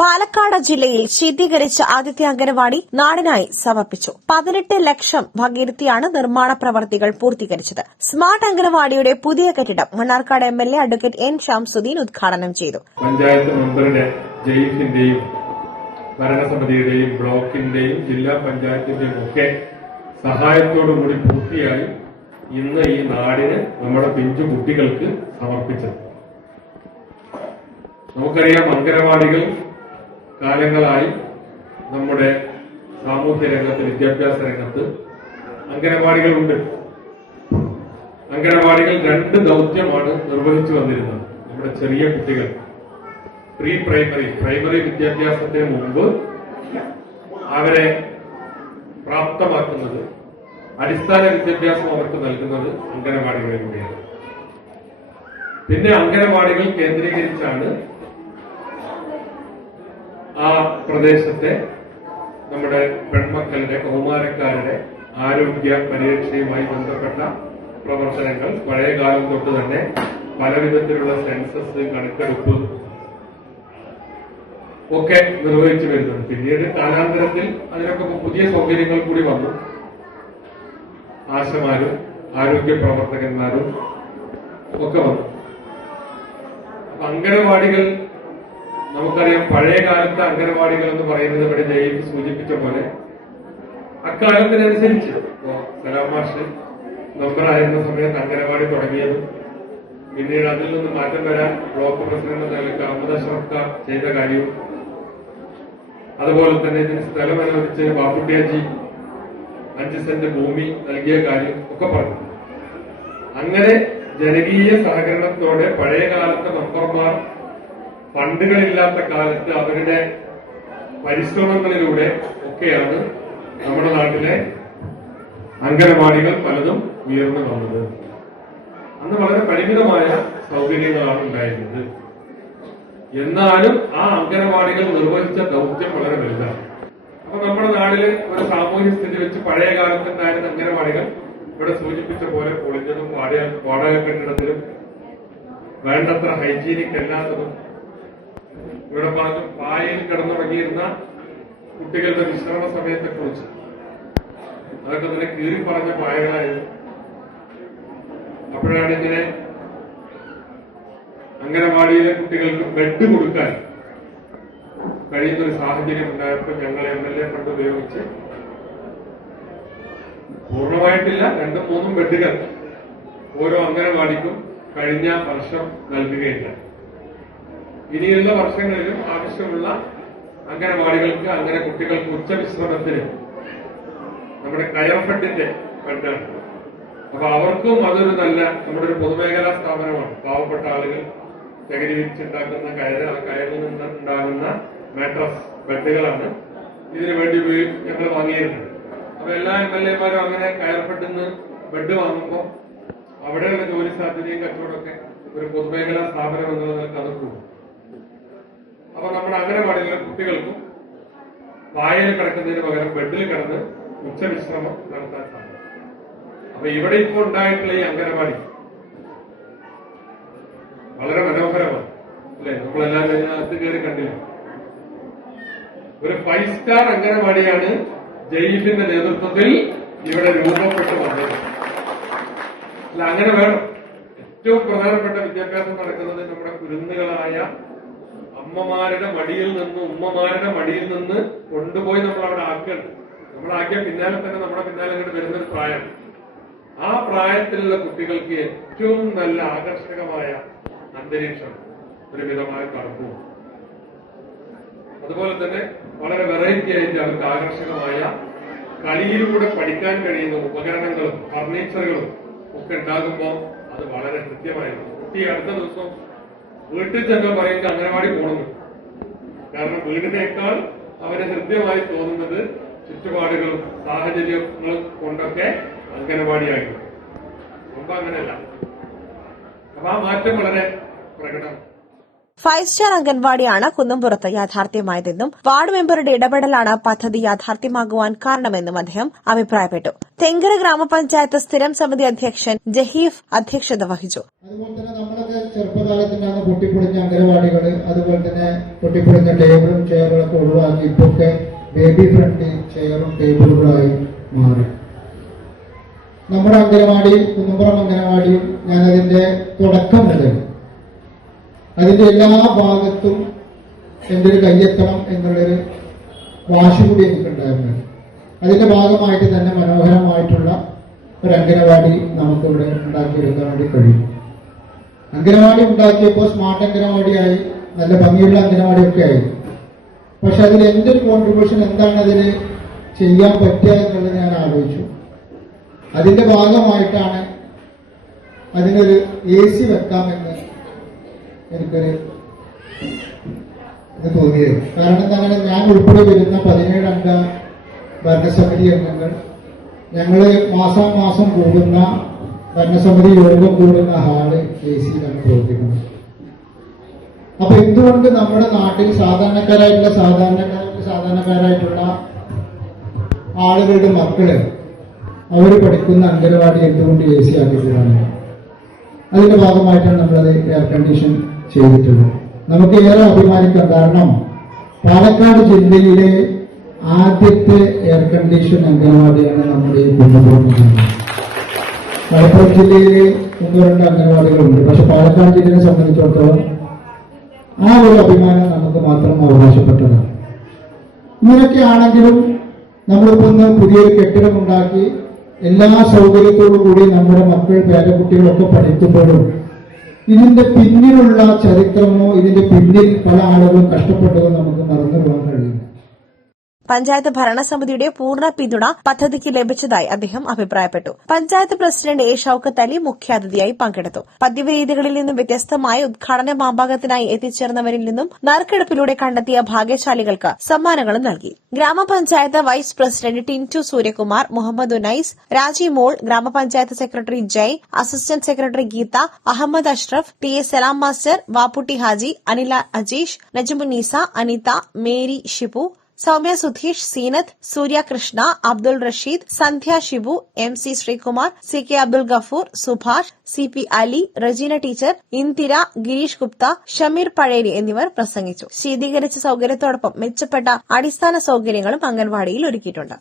പാലക്കാട് ജില്ലയിൽ ശീതീകരിച്ച ആദ്യത്തെ അംഗനവാടി നാടിനായി സമർപ്പിച്ചു. പതിനെട്ട് ലക്ഷം ഭഗീരഥിയാണ് നിർമ്മാണ പ്രവർത്തികൾ പൂർത്തീകരിച്ചത്. സ്മാർട്ട് അംഗനവാടിയുടെ പുതിയ കെട്ടിടം Mannarkkad M L A advocate N Shamsuddin ഉദ്ഘാടനം ചെയ്തു. പഞ്ചായത്ത് മെമ്പറുടെ ജയിഫിന്റെയും ഭരണസമിതിയുടെയും ബ്ലോക്കിന്റെയും ജില്ലാ പഞ്ചായത്തിന്റെയും ഒക്കെ സഹായത്തോടുകൂടി പൂർത്തിയായി ഇന്ന് ഈ നാടിന് നമ്മുടെ പിഞ്ചു കുട്ടികൾക്ക് സമർപ്പിച്ചത്. നമുക്കറിയാം അംഗനവാടികൾ കാലങ്ങളായി നമ്മുടെ സാമൂഹ്യ രംഗത്ത് വിദ്യാഭ്യാസ രംഗത്ത് അംഗനവാടികളുണ്ട്. അംഗനവാടികൾ രണ്ട് ദൗത്യമാണ് നിർവഹിച്ചു വന്നിരുന്നത്. നമ്മുടെ ചെറിയ കുട്ടികൾ. പ്രീ പ്രൈമറി പ്രൈമറി വിദ്യാഭ്യാസത്തിന് മുമ്പ് അവരെ പ്രാപ്തമാക്കുന്നത് അടിസ്ഥാന വിദ്യാഭ്യാസം അവർക്ക് നൽകുന്നത് അംഗനവാടികളിലൂടെയാണ്. പിന്നെ അംഗനവാടികൾ കേന്ദ്രീകരിച്ചാണ് ആ പ്രദേശത്തെ നമ്മുടെ പെൺമക്കളുടെ കൗമാരക്കാരുടെ ആരോഗ്യ പരിരക്ഷയുമായി ബന്ധപ്പെട്ട പ്രവർത്തനങ്ങൾ പഴയ കാലം തൊട്ട് തന്നെ പല വിധത്തിലുള്ള സെൻസസ് കണക്കെടുപ്പ് ഒക്കെ നിർവഹിച്ചു വരുന്നുണ്ട്. പിന്നീട് കാലാന്തരത്തിൽ അതിനൊക്കെ പുതിയ സൗകര്യങ്ങൾ കൂടി വന്നു. ആശമാരും ആരോഗ്യ പ്രവർത്തകന്മാരും ഒക്കെ വന്നു. അംഗനവാടികൾ നമുക്കറിയാം പഴയ കാലത്തെ അംഗനവാടികൾ എന്ന് പറയുന്നത് ഇവിടെ ജയിൽ സൂചിപ്പിച്ച പോലെ അക്കാലത്തിനനുസരിച്ച്. ഇപ്പോ സലാം മാഷ് മെമ്പറായിരുന്ന സമയത്ത് അംഗനവാടി തുടങ്ങിയതും പിന്നീട് അതിൽ നിന്ന് മാറ്റം വരാൻ ബ്ലോക്ക് പ്രസിഡന്റ് എന്ന നിലയ്ക്ക് അഹമ്മദ് ചെയ്ത കാര്യവും. അതുപോലെ തന്നെ ഇതിന് സ്ഥലം അനുവദിച്ച് ബാപ്പുട്ടിയാജി അഞ്ച് സെന്റ് ഭൂമി നൽകിയ കാര്യം ഒക്കെ പറഞ്ഞു. അങ്ങനെ ജനകീയ സഹകരണത്തോടെ പഴയ കാലത്തെ മെമ്പർമാർ ഫണ്ടുകളില്ലാത്ത കാലത്ത് അവരുടെ പരിശ്രമങ്ങളിലൂടെ ഒക്കെയാണ് നമ്മുടെ നാട്ടിലെ അംഗനവാടികൾ പലതും ഉയർന്നു വന്നത്. അന്ന് വളരെ പരിമിതമായ സൗകര്യങ്ങളാണ് ഉണ്ടായിരുന്നത്. എന്നാലും ആ അംഗനവാടികൾ നിർവഹിച്ച ദൗത്യം വളരെ വലുതാണ്. അപ്പൊ നമ്മുടെ നാട്ടിലെ ഒരു സാമൂഹ്യ സ്ഥിതി വെച്ച് പഴയ കാലത്തുണ്ടായിരുന്ന അംഗനവാടികൾ ഇവിടെ സൂചിപ്പിച്ച പോലെ പൊളിഞ്ഞതും വാടക വാടക കെട്ടിടത്തിലും വേണ്ടത്ര ഹൈജീനിക് അല്ലാത്തതും ഇവിടെ പറഞ്ഞു പായയിൽ കിടന്നുറങ്ങിയിരുന്ന കുട്ടികളുടെ വിശ്രമ സമയത്തെ കുറിച്ച് അതൊക്കെ തന്നെ കീറി പറഞ്ഞ പായകളായിരുന്നു. അപ്പോഴാണ് ഇങ്ങനെ അംഗനവാടിയിലെ കുട്ടികൾക്ക് ബെഡ് കൊടുക്കാൻ കഴിയുന്ന ഒരു സാഹചര്യം ഉണ്ടായപ്പോൾ ഞങ്ങൾ എം എൽ എ ഫണ്ട് ഉപയോഗിച്ച് പൂർണമായിട്ടില്ല രണ്ടും മൂന്നും ബെഡുകൾ ഓരോ അംഗനവാടിക്കും കഴിഞ്ഞ വർഷം നൽകുകയുണ്ടായി. ഇനിയുള്ള വർഷങ്ങളിലും ആവശ്യമുള്ള അംഗനവാടികൾക്ക് അങ്ങനെ കുട്ടികൾക്ക് ഉച്ചവിശ്രമത്തിന് നമ്മുടെ കയർ ഫണ്ടിന്റെ ഫണ്ടാണ് അപ്പൊ അവർക്കും അതൊരു നല്ല നമ്മുടെ ഒരു പൊതുമേഖലാ സ്ഥാപനമാണ്. പാവപ്പെട്ട ആളുകൾ ശകരി വിരിച്ചുണ്ടാക്കുന്ന കയറ് ആ കയറിൽ നിന്ന് ഉണ്ടാകുന്ന മാട്രസ് ബെഡുകളാണ് ഇതിനു വേണ്ടി ഞങ്ങൾ വാങ്ങിയിരുന്നത്. അപ്പൊ എല്ലാ എം എൽ എമാരും അങ്ങനെ കയർ ഫണ്ടിൽ നിന്ന് ബെഡ് വാങ്ങുമ്പോൾ അവിടെയുള്ള ജോലി സാധ്യതയും കച്ചവടമൊക്കെ ഒരു പൊതുമേഖലാ സ്ഥാപനം എന്നുള്ള നിലയ്ക്ക് അപ്പൊ നമ്മുടെ അംഗനവാടിയിലെ കുട്ടികൾക്കും വായയിൽ കിടക്കുന്നതിന് പകരം ബെഡിൽ കിടന്ന് ഉച്ചവിശ്രമം നടത്താൻ സാധിക്കും. അപ്പൊ ഇവിടെ ഇപ്പോൾ ഉണ്ടായിട്ടുള്ള ഈ അംഗനവാടി വളരെ മനോഹരമാണ്. അല്ലെ? നമ്മളെല്ലാവരും അതിനകത്ത് കയറി കണ്ടില്ല? ഒരു ഫൈവ് സ്റ്റാർ അംഗനവാടിയാണ് ജയിലിന്റെ നേതൃത്വത്തിൽ ഇവിടെ രൂപപ്പെട്ടു വന്നത്. അല്ല അങ്ങനെ വേണം. ഏറ്റവും പ്രധാനപ്പെട്ട വിദ്യാഭ്യാസം നടക്കുന്നത് നമ്മുടെ കുരുന്നുകളായ അമ്മമാരുടെ മടിയിൽ നിന്ന് ഉമ്മമാരുടെ മടിയിൽ നിന്ന് കൊണ്ടുപോയി നമ്മൾ അവിടെ ആക്കണം നമ്മളാക്കിയ പിന്നാലെ തന്നെ നമ്മുടെ പിന്നാലെ അങ്ങോട്ട് വരുന്നൊരു പ്രായം. ആ പ്രായത്തിലുള്ള കുട്ടികൾക്ക് ഏറ്റവും നല്ല ആകർഷകമായ അന്തരീക്ഷം ഒരു വിധമായ കടപ്പും അതുപോലെ തന്നെ വളരെ വെറൈറ്റി ആയിട്ട് അവർക്ക് ആകർഷകമായ കളിയിലൂടെ പഠിക്കാൻ കഴിയുന്ന ഉപകരണങ്ങളും ഫർണിച്ചറുകളും ഒക്കെ ഉണ്ടാകുമ്പോൾ അത് വളരെ കൃത്യമായിരുന്നു കുട്ടി അടുത്ത ദിവസം വീട്ടിൽ ചെന്ന് പറയുന്നത് അംഗനവാടി പോകണം കാരണം വീടിനേക്കാൾ അവന് ഹൃദ്യമായി തോന്നുന്നത് ചുറ്റുപാടുകളും സാഹചര്യങ്ങളും കൊണ്ടൊക്കെ അംഗനവാടിയായിരുന്നു. മുമ്പ് അങ്ങനെയല്ല. അപ്പൊ ആ മാറ്റം വളരെ പ്രകടമാണ്. ഫൈവ് സ്റ്റാർ അംഗൻവാടിയാണ് കുന്നംപുറത്ത് യാഥാർത്ഥ്യമായതെന്നും വാർഡ് മെമ്പറുടെ ഇടപെടലാണ് പദ്ധതി യാഥാർത്ഥ്യമാകുവാൻ കാരണമെന്നും അദ്ദേഹം അഭിപ്രായപ്പെട്ടു. തെങ്കര ഗ്രാമപഞ്ചായത്ത് സ്ഥിരം സമിതി അധ്യക്ഷൻ ജഹീഫ് അധ്യക്ഷത വഹിച്ചു. അതുപോലെ തന്നെ ടേബിളുകളായി മാറി. നമ്മുടെ അംഗനവാടി കുന്നുംപുറം അംഗനവാടിയും ഞാനതിന്റെ തുടക്കം മുതൽ അതിന്റെ എല്ലാ ഭാഗത്തും എന്റെ ഒരു കയ്യെത്തണം എന്നുള്ളൊരു വാശി കൂടി എനിക്കുണ്ടായിരുന്നു അതിന്റെ ഭാഗമായിട്ട് തന്നെ മനോഹരമായിട്ടുള്ള ഒരു അംഗനവാടി നമുക്കിവിടെ ഉണ്ടാക്കിയെടുക്കാൻ വേണ്ടി കഴിയും. അംഗനവാടി ഉണ്ടാക്കിയപ്പോൾ സ്മാർട്ട് അംഗനവാടിയായി നല്ല ഭംഗിയുള്ള അംഗനവാടിയൊക്കെ ആയി. പക്ഷെ അതിൽ എന്റെ ഒരു കോൺട്രിബ്യൂഷൻ എന്താണ് അതിന് ചെയ്യാൻ പറ്റുക എന്നുള്ളത് ഞാൻ ആലോചിച്ചു. അതിന്റെ ഭാഗമായിട്ടാണ് അതിനൊരു എ സി വെക്കാമെന്ന് എനിക്കൊരു ഇത് തോന്നിയത് കാരണം എന്താണ്? ഞാൻ ഉൾപ്പെടെ വരുന്ന പതിനേഴ് അംഗ ഭരണസമിതി അംഗങ്ങൾ ഞങ്ങൾ മാസം മാസം കൂടുന്ന ഭരണസമിതി യോഗം കൂടുന്ന ഹാൾ എ സിയിലാണ് പ്രവർത്തിക്കുന്നത്. അപ്പൊ എന്തുകൊണ്ട് നമ്മുടെ നാട്ടിൽ സാധാരണക്കാരായിട്ടുള്ള സാധാരണക്കാർക്ക് സാധാരണക്കാരായിട്ടുള്ള ആളുകളുടെ മക്കൾ അവർ പഠിക്കുന്ന അംഗനവാടി എന്തുകൊണ്ട് എ സി ആക്കിയിട്ടുള്ളതാണ് അതിന്റെ ഭാഗമായിട്ടാണ് നമ്മളത് എയർ കണ്ടീഷൻ ചെയ്തിട്ടുള്ളത് നമുക്ക് ഏറെ അഭിമാനിക്കാം കാരണം പാലക്കാട് ജില്ലയിലെ ആദ്യത്തെ എയർ കണ്ടീഷൻ അംഗനവാടിയാണ് നമ്മുടെ കുന്നപ്പുറം. മലപ്പുറം ജില്ലയിലെ ഒന്ന് രണ്ട് അംഗനവാടികളുണ്ട് പക്ഷെ പാലക്കാട് ജില്ലയെ സംബന്ധിച്ചിടത്തോളം ആ ഒരു അഭിമാനം നമുക്ക് മാത്രം അവകാശപ്പെട്ടതാണ്. ഇങ്ങനെയൊക്കെ ആണെങ്കിലും നമ്മളിപ്പോൾ ഒന്ന് പുതിയൊരു കെട്ടിടം ഉണ്ടാക്കി എല്ലാ സൗകര്യത്തോടു കൂടി നമ്മുടെ മക്കൾ പേരക്കുട്ടികളൊക്കെ പഠിക്കുമ്പോഴും ഇതിന്റെ പിന്നിലുള്ള ചരിത്രമോ ഇതിന്റെ പിന്നിൽ പല ആളുകളും കഷ്ടപ്പെട്ടതോ നമുക്ക് മറന്നു പോകാൻ കഴിയില്ല പഞ്ചായത്ത് ഭരണസമിതിയുടെ പൂർണ പിന്തുണ പദ്ധതിക്ക് ലഭിച്ചതായി അദ്ദേഹം അഭിപ്രായപ്പെട്ടു. പഞ്ചായത്ത് പ്രസിഡന്റ് എ ഷൌക്കത്ത് അലി മുഖ്യാതിഥിയായി പങ്കെടുത്തു. പതിവ് രീതികളിൽ നിന്നും വ്യത്യസ്തമായി ഉദ്ഘാടന മാമ്പാകത്തിനായി എത്തിച്ചേർന്നവരിൽ നിന്നും നറുക്കെടുപ്പിലൂടെ കണ്ടെത്തിയ ഭാഗ്യശാലികൾക്ക് സമ്മാനങ്ങളും നൽകി. ഗ്രാമപഞ്ചായത്ത് വൈസ് പ്രസിഡന്റ് ടിന്റു സൂര്യകുമാർ മുഹമ്മദ് ഉനൈസ് രാജി മോൾ ഗ്രാമപഞ്ചായത്ത് secretary Jai assistant secretary Geetha Ahammed Ashraf T A Salam master Vapputty Haji Anila Ajeesh Najmunnisa Anitha Mary Shibu Soumya Sudheesh Seenath Surya Krishna Abdul Rasheed Sandhya Shibu M C Sreekumar C K Abdul Gafoor Subhash C P Ali Rajeena teacher Indira Gireesh Gupta Shameer Pazheri എന്നിവർ പ്രസംഗിച്ചു. ശീതീകരിച്ച സൌകര്യത്തോടൊപ്പം മെച്ചപ്പെട്ട അടിസ്ഥാന സൌകര്യങ്ങളും അംഗൻവാടിയിൽ ഒരുക്കിയിട്ടുണ്ട്.